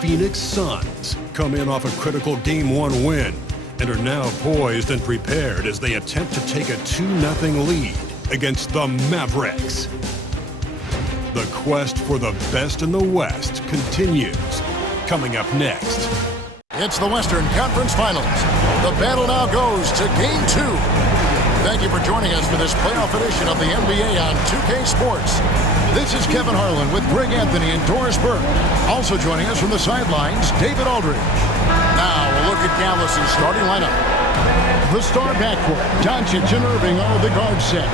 Phoenix Suns come in off a critical Game 1 win and are now poised and prepared as they attempt to take a 2-0 lead against the Mavericks. The quest for the best in the West continues. Coming up next. It's the Western Conference Finals. The battle now goes to Game 2. Thank you for joining us for this playoff edition of the NBA on 2K Sports. This is Kevin Harlan with Greg Anthony and Doris Burke. Also joining us from the sidelines, David Aldridge. Now a look at Dallas' starting lineup. The star backcourt, Doncic and Irving are the guard set.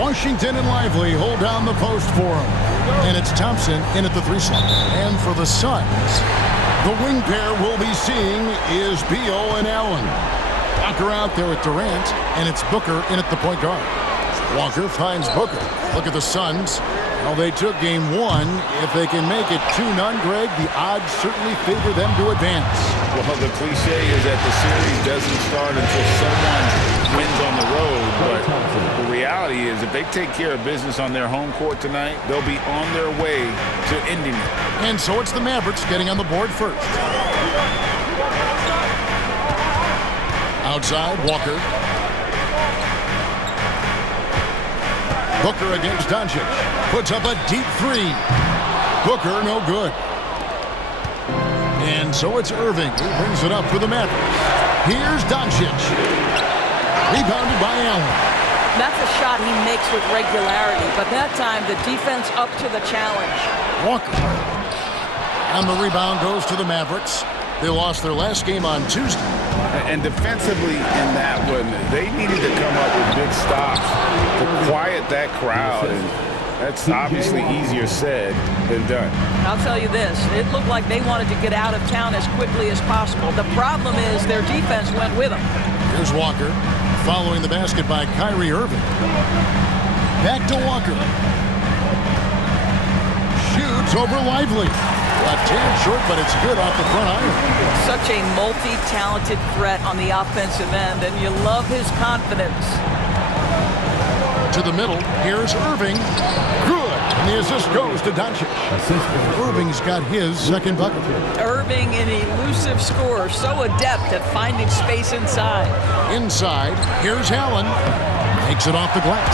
Washington and Lively hold down the post for him. And it's Thompson in at the 3 slot. And for the Suns, the wing pair we'll be seeing is Beal and Allen. Walker out there with Durant, and it's Booker in at the point guard. Walker finds Booker. Look at the Suns. Well, they took Game 1. If they can make it 2-0, Greg, the odds certainly favor them to advance. Well, the cliche is that the series doesn't start until someone wins on the road, but the reality is if they take care of business on their home court tonight, they'll be on their way to ending it. And so it's the Mavericks getting on the board first. Outside, Walker. Booker against Doncic. Puts up a deep 3. Booker, no good. And so it's Irving. He brings it up for the Mavericks. Here's Doncic. Rebounded by Allen. That's a shot he makes with regularity, but that time the defense up to the challenge. Walker. And the rebound goes to the Mavericks. They lost their last game on Tuesday. And defensively in that one, they needed to come up with big stops to quiet that crowd. And that's obviously easier said than done. I'll tell you this, it looked like they wanted to get out of town as quickly as possible. The problem is their defense went with them. Here's Walker, following the basket by Kyrie Irving. Back to Walker. Shoots over Lively. A tad short, but it's good off the front iron. Such a multi-talented threat on the offensive end, and you love his confidence. To the middle, here's Irving. Good, and the assist goes to Doncic. Irving's got his second bucket. Irving, an elusive scorer, so adept at finding space inside. Inside, here's Allen. Makes it off the glass.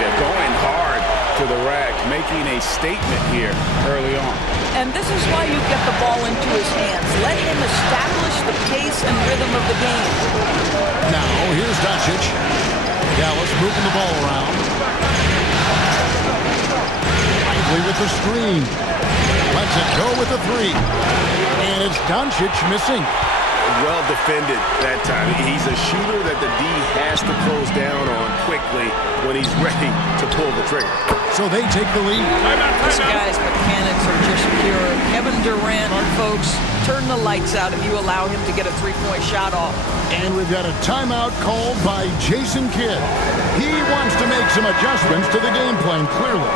Yeah, going hard to the rack, making a statement here early on. And this is why you get the ball into his hands. Let him establish the pace and rhythm of the game. Now, here's Doncic. Dallas moving the ball around. Lively with the screen. Lets it go with a 3. And it's Doncic missing. Well defended that time. He's a shooter that the D has to close down on quickly when he's ready to pull the trigger. So they take the lead. This guy's mechanics are just pure. Kevin Durant, folks, turn the lights out if you allow him to get a 3-point shot off. And we've got a timeout called by Jason Kidd. He wants to make some adjustments to the game plan, clearly.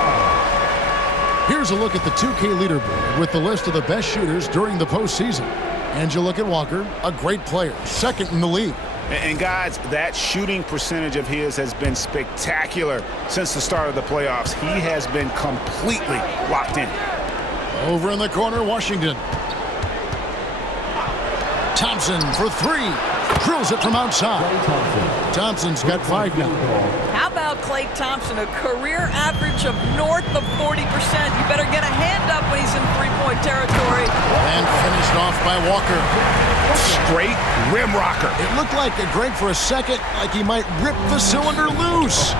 Here's a look at the 2K leaderboard with the list of the best shooters during the postseason. And you look at Walker, a great player, second in the league. And guys, that shooting percentage of his has been spectacular since the start of the playoffs. He has been completely locked in. Over in the corner, Washington. Thompson for 3. Drills it from outside. Thompson's got 5 now. How about Klay Thompson, a career average of north of 40%. You better get a hand up when he's in 3-point territory. And finished off by Walker. Straight rim rocker. It looked like a Greg for a second, like he might rip the cylinder loose.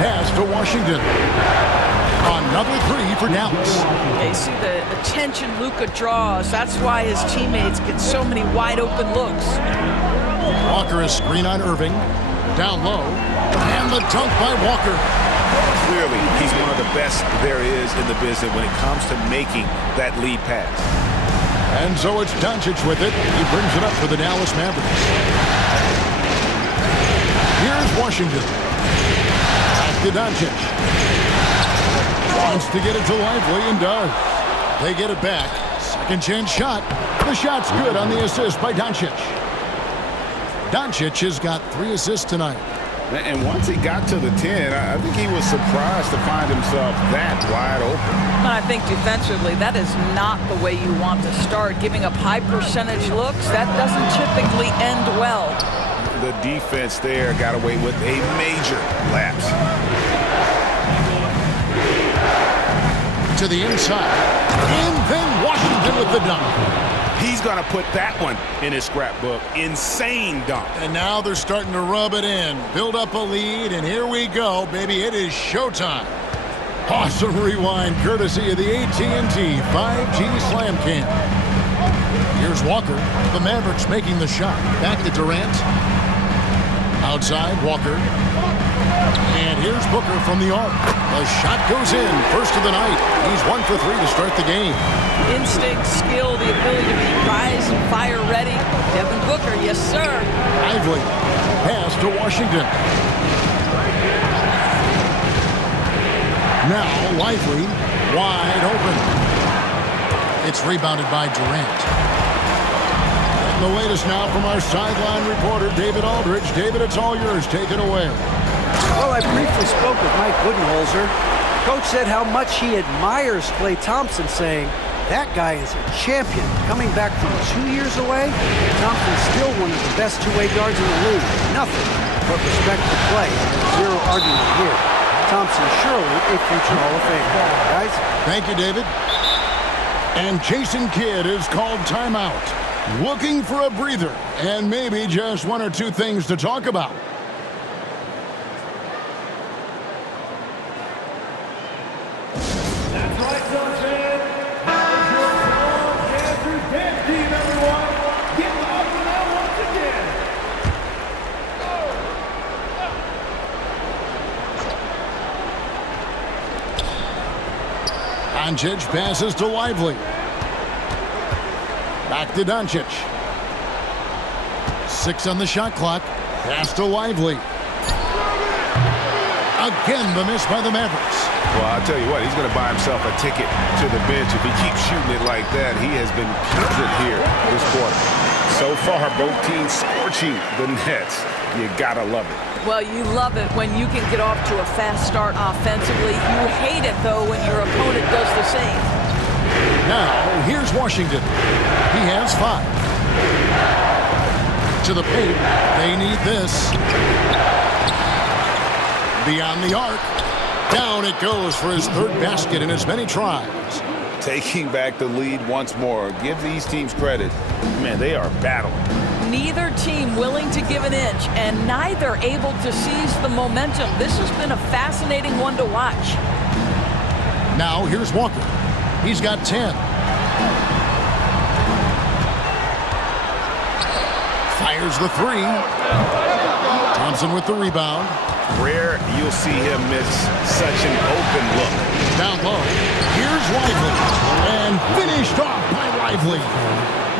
Pass to Washington. Another 3 for Dallas. Yeah, you see the attention Luka draws. That's why his teammates get so many wide open looks. Walker is screen on Irving. Down low. And the dunk by Walker. Clearly, he's one of the best there is in the business when it comes to making that lead pass. And so it's Doncic with it. He brings it up for the Dallas Mavericks. Here's Washington. Back to Doncic. Wants to get it to Lively and does. They get it back. Second chance shot. The shot's good on the assist by Doncic. Doncic has got 3 assists tonight. And once he got to the 10, I think he was surprised to find himself that wide open. And I think defensively, that is not the way you want to start. Giving up high percentage looks, that doesn't typically end well. The defense there got away with a major lapse. To the inside. And then Washington with the dunk. He's going to put that one in his scrapbook. Insane dunk. And now they're starting to rub it in. Build up a lead, and here we go, baby. It is showtime. Awesome rewind courtesy of the AT&T 5G Slam Cam. Here's Walker. The Mavericks making the shot. Back to Durant. Outside, Walker. And here's Booker from the arc. The shot goes in. First of the night. He's 1 for 3 to start the game. Instinct, skill, the ability to be rise and fire ready. Devin Booker, yes, sir. Lively. Pass to Washington. Now Lively wide open. It's rebounded by Durant. And the latest now from our sideline reporter, David Aldridge. David, it's all yours. Take it away. Well, I briefly spoke with Mike Budenholzer. Coach said how much he admires Klay Thompson, saying, that guy is a champion. Coming back from 2 years away, Thompson's still one of the best two-way guards in the league. Nothing but respect for Klay. Zero argument here. Thompson surely a future Hall of Famer. Guys? Thank you, David. And Jason Kidd is called timeout. Looking for a breather and maybe just one or two things to talk about. That's right, Sunshine. How's your strong Panthers dance team, everyone? Get up and out once again. Doncic passes to Lively. Back to Doncic. 6 on the shot clock. Pass to Lively. Again, the miss by the Mavericks. Well, I'll tell you what, he's going to buy himself a ticket to the bench. If he keeps shooting it like that, he has been putrid here this quarter. So far, both teams scorching the Nets. You got to love it. Well, you love it when you can get off to a fast start offensively. You hate it, though, when your opponent does the same. Now, here's Washington. He has 5. To the paint. They need this. Beyond the arc. Down it goes for his 3rd basket in as many tries. Taking back the lead once more. Give these teams credit. Man, they are battling. Neither team willing to give an inch, and neither able to seize the momentum. This has been a fascinating one to watch. Now, here's Walker. He's got 10. Fires the 3. Thompson with the rebound. Rare you'll see him miss such an open look. Down low. Here's Lively. And finished off by Lively.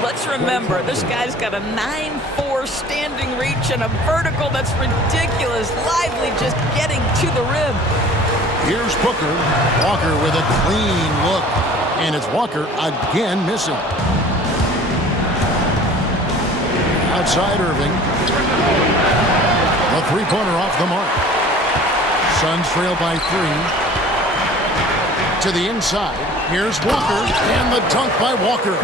Let's remember, this guy's got a 9'4" standing reach and a vertical that's ridiculous. Lively just getting to the rim. Here's Booker. Walker with a clean look. And it's Walker again missing. Outside Irving. The three-pointer off the mark. Suns trail by 3. To the inside. Here's Walker. And the dunk by Walker.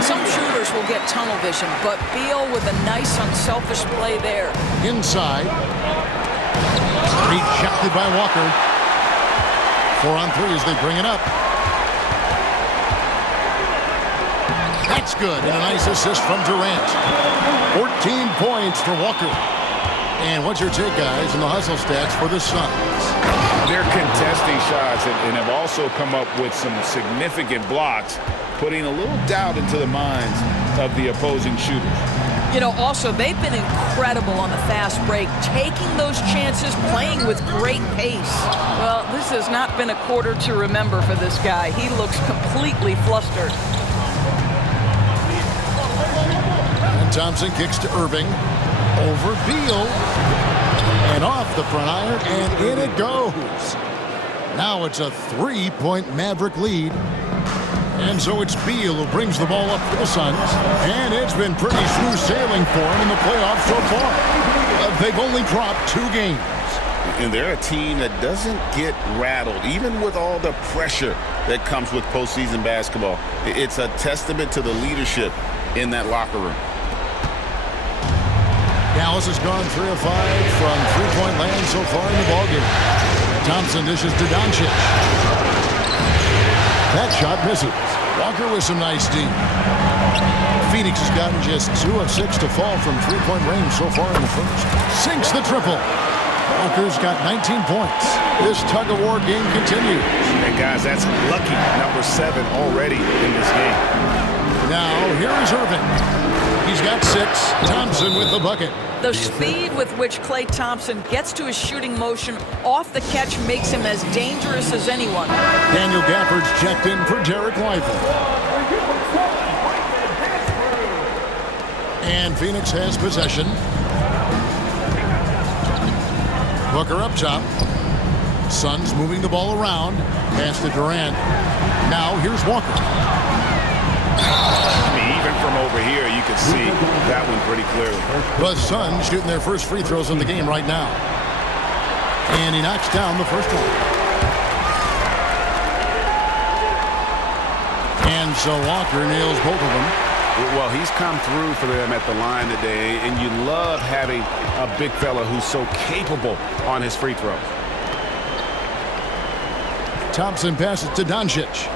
Some shooters will get tunnel vision, but Beal with a nice unselfish play there. Inside. Rejected by Walker. 4 on 3 as they bring it up. That's good. And a nice assist from Durant. 14 points for Walker. And what's your take, guys, in the hustle stats for the Suns? They're contesting shots and have also come up with some significant blocks, putting a little doubt into the minds of the opposing shooters. You know, also, they've been incredible on the fast break, taking those chances, playing with great pace. Well, this has not been a quarter to remember for this guy. He looks completely flustered. And Thompson kicks to Irving. Over Beal. And off the front iron, and in it goes. Now it's a 3-point Maverick lead. And so it's Beal who brings the ball up for the Suns. And it's been pretty smooth sailing for him in the playoffs so far. A they've only dropped 2 games. And they're a team that doesn't get rattled, even with all the pressure that comes with postseason basketball. It's a testament to the leadership in that locker room. Dallas has gone 3 of 5 from three-point land so far in the ballgame. Thompson dishes to Doncic. That shot misses. Walker with some nice D. Phoenix has gotten just 2 of 6 to fall from three-point range so far in the first. Sinks the triple. Walker's got 19 points. This tug-of-war game continues. And guys, that's lucky number 7 already in this game. Now, here is Irving. He's got 6. Thompson with the bucket. The speed with which Klay Thompson gets to his shooting motion off the catch makes him as dangerous as anyone. Daniel Gafford's checked in for Derek Lively. And Phoenix has possession. Booker up top. Suns moving the ball around. Pass to Durant. Now here's Walker. Even from over here, you can see that one pretty clearly. The Suns shooting their first free throws in the game right now. And he knocks down the first one. And so Walker nails both of them. Well, he's come through for them at the line today, and you love having a big fella who's so capable on his free throws. Thompson passes to Doncic.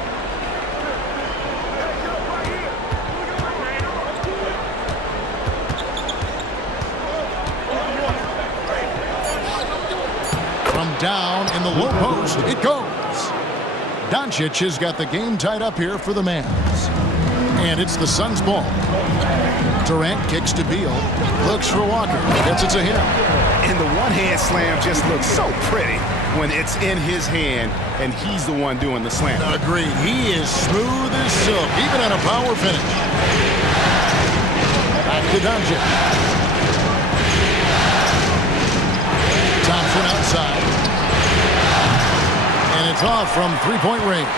From down in the low post, it goes. Doncic has got the game tied up here for the Mavs. And it's the Suns' ball. Durant kicks to Beal. Looks for Walker. Gets it to him. And the one-hand slam just looks so pretty when it's in his hand and he's the one doing the slam. Agreed. He is smooth as silk, even on a power finish. Back to Doncic. Thompson outside. And it's off from three-point range.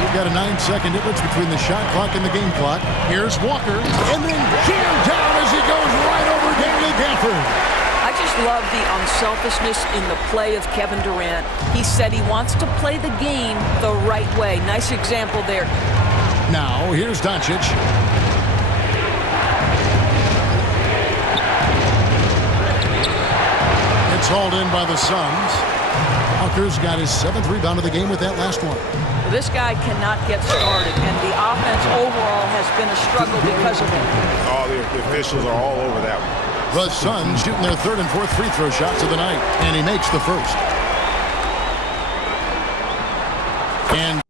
You've got a 9-second difference between the shot clock and the game clock. Here's Walker. And then jammed down as he goes right over Daniel Gafford. I just love the unselfishness in the play of Kevin Durant. He said he wants to play the game the right way. Nice example there. Now, here's Doncic. It's hauled in by the Suns. Walker's got his 7th rebound of the game with that last one. This guy cannot get started, and the offense overall has been a struggle because of him. Oh, the officials are all over that one. The Suns shooting their 3rd and 4th free throw shots of the night, and he makes the first. And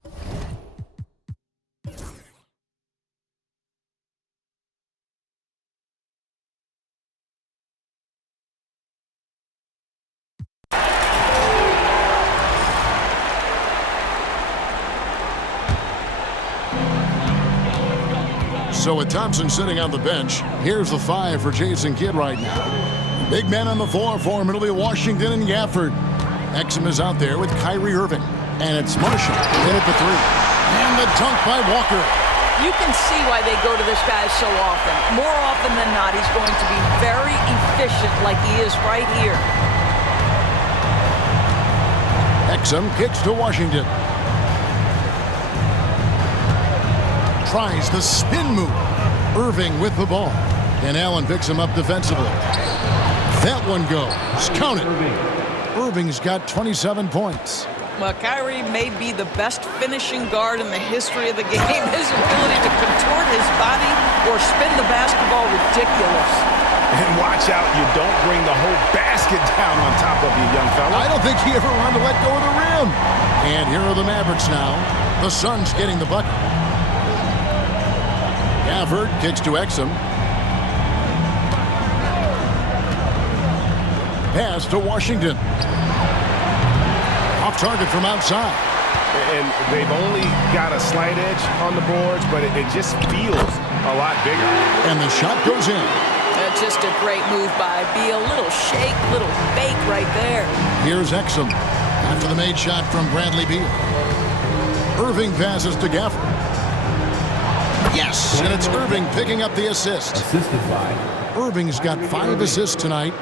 so with Thompson sitting on the bench, here's the 5 for Jason Kidd right now. Big men on the floor for him. It'll be Washington and Gafford. Exum is out there with Kyrie Irving. And it's Marshall in at the 3. And the dunk by Walker. You can see why they go to this guy so often. More often than not, he's going to be very efficient like he is right here. Exum kicks to Washington. Tries the spin move. Irving with the ball. And Allen picks him up defensively. That one goes. Count it. Irving's got 27 points. Well, Kyrie may be the best finishing guard in the history of the game. His ability to contort his body or spin the basketball, ridiculous. And watch out, you don't bring the whole basket down on top of you, young fella. I don't think he ever wanted to let go of the rim. And here are the Mavericks now. The Suns getting the bucket. Gafford kicks to Exum. Pass to Washington. Off target from outside. And they've only got a slight edge on the boards, but it just feels a lot bigger. And the shot goes in. That's just a great move by Beal. Little shake, little fake right there. Here's Exum after the made shot from Bradley Beal. Irving passes to Gafford. Yes, and it's Irving picking up the assist. Assisted by Irving's got 5 assists tonight.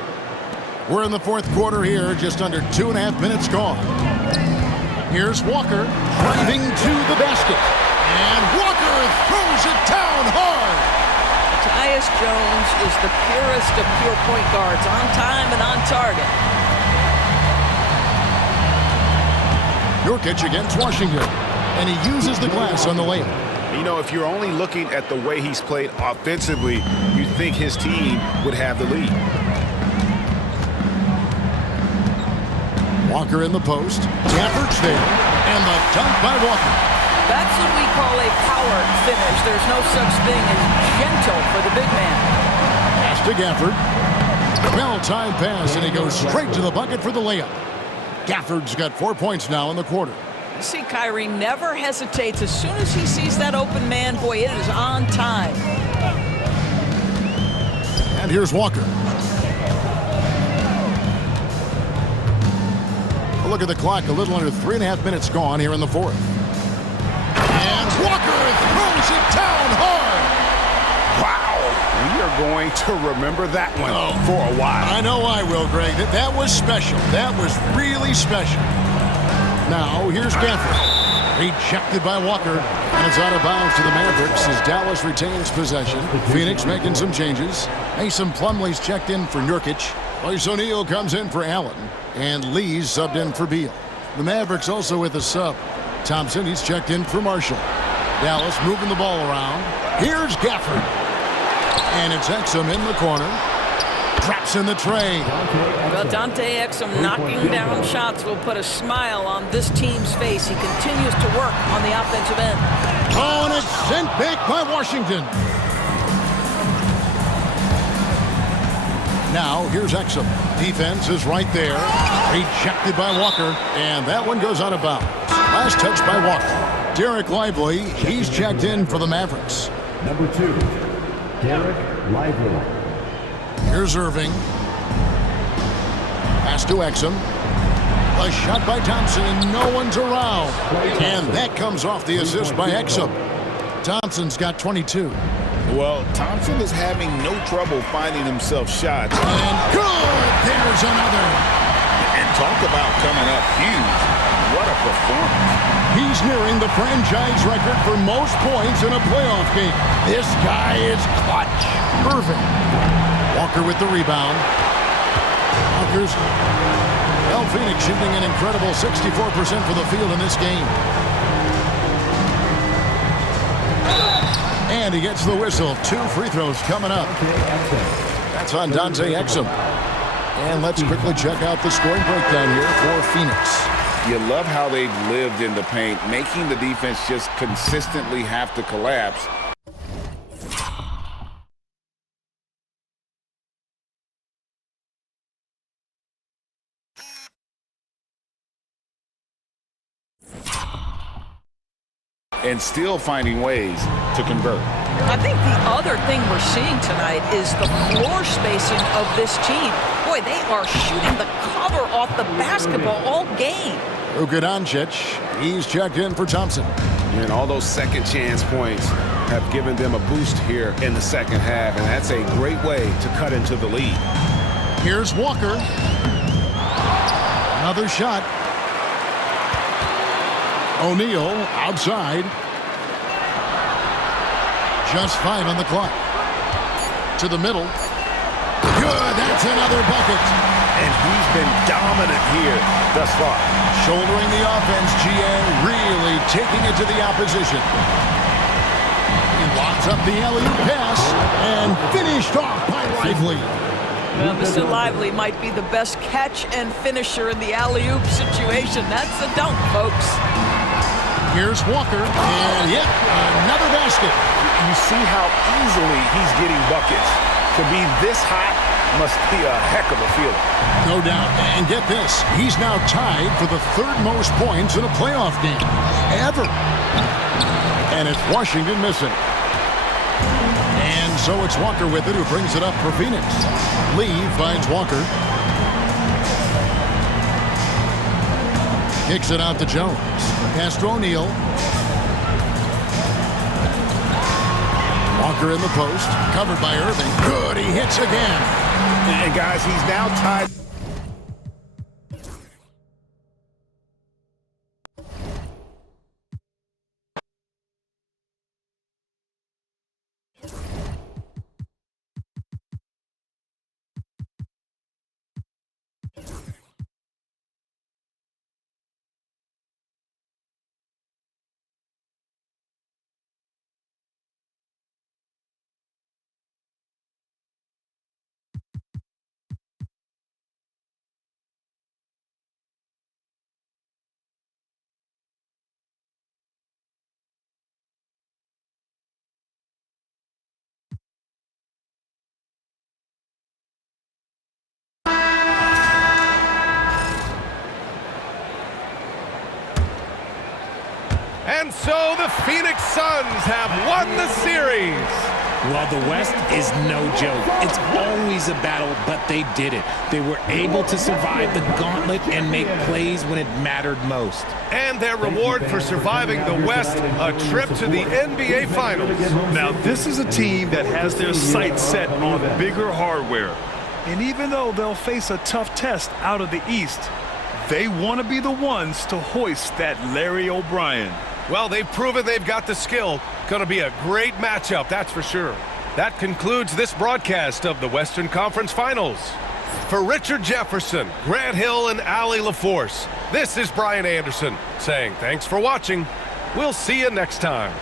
We're in the fourth quarter here, just under 2.5 minutes gone. Here's Walker driving to the basket. And Walker throws it down hard. Tyus Jones is the purest of pure point guards, on time and on target. Nurkic against Washington, and he uses the glass on the layup. You know, if you're only looking at the way he's played offensively, you'd think his team would have the lead. Walker in the post. Gafford's there. And the dunk by Walker. That's what we call a power finish. There's no such thing as gentle for the big man. Pass to Gafford. Well-timed pass, and he goes straight to the bucket for the layup. Gafford's got 4 points now in the quarter. You see, Kyrie never hesitates. As soon as he sees that open man, boy, it is on time. And here's Walker. A look at the clock, a little under 3.5 minutes gone here in the fourth. And Walker throws it down hard. Wow, we are going to remember that one for a while. I know I will, Greg. That was special. That was really special. Now, here's Gafford. Rejected by Walker. And it's out of bounds to the Mavericks as Dallas retains possession. Phoenix making some changes. Mason Plumlee's checked in for Nurkic. Royce O'Neal comes in for Allen. And Lee's subbed in for Beal. The Mavericks also with a sub. Thompson, he's checked in for Marshall. Dallas moving the ball around. Here's Gafford. And it's Exum in the corner. Traps in the tray. Well, Dante Exum knocking down shots will put a smile on this team's face. He continues to work on the offensive end. Oh, and it's sent back by Washington. Now, here's Exum. Defense is right there. Rejected by Walker. And that one goes out of bounds. Last touch by Walker. Derek Lively, he's checked in for the Mavericks. number 2, Derek Lively. Here's Irving. Pass to Exum. A shot by Thompson, and no one's around. And that comes off the assist by Exum. Thompson's got 22. Well, Thompson is having no trouble finding himself shots. And good! There's another. And talk about coming up huge. What a performance. He's nearing the franchise record for most points in a playoff game. This guy is clutch. Irving. Walker with the rebound. Walker's... Well, Phoenix shooting an incredible 64% for the field in this game. And he gets the whistle. 2 free throws coming up. That's on Dante Exum. And let's quickly check out the scoring breakdown here for Phoenix. You love how they've lived in the paint, making the defense just consistently have to collapse. And still finding ways to convert. I think the other thing we're seeing tonight is the floor spacing of this team. Boy, they are shooting the cover off the basketball all game. Luka Doncic, he's checked in for Thompson. And all those second chance points have given them a boost here in the second half, and that's a great way to cut into the lead. Here's Walker. Another shot. O'Neal outside. Just 5 on the clock. To the middle. Good, that's another bucket. And he's been dominant here thus far. Shouldering the offense, GA, really taking it to the opposition. He locks up the alley-oop pass and finished off by Lively. Well, Mr. Lively might be the best catch and finisher in the alley-oop situation. That's a dunk, folks. Here's Walker, and yet another basket. You see how easily he's getting buckets. To be this hot must be a heck of a feeling. No doubt. And get this, he's now tied for the 3rd most points in a playoff game ever. And it's Washington missing. And so it's Walker with it, who brings it up for Phoenix. Lee finds Walker. Kicks it out to Jones. Pass to O'Neal. Walker in the post, covered by Irving. Good, he hits again. And guys, he's now tied. And so the Phoenix Suns have won the series. Well, the West is no joke. It's always a battle, but they did it. They were able to survive the gauntlet and make plays when it mattered most. And their reward for surviving the West, a trip to the NBA Finals. Now, this is a team that has their sights set on bigger hardware. And even though they'll face a tough test out of the East, they want to be the ones to hoist that Larry O'Brien. Well, they've proven they've got the skill. Going to be a great matchup, that's for sure. That concludes this broadcast of the Western Conference Finals. For Richard Jefferson, Grant Hill, and Allie LaForce, this is Brian Anderson saying thanks for watching. We'll see you next time.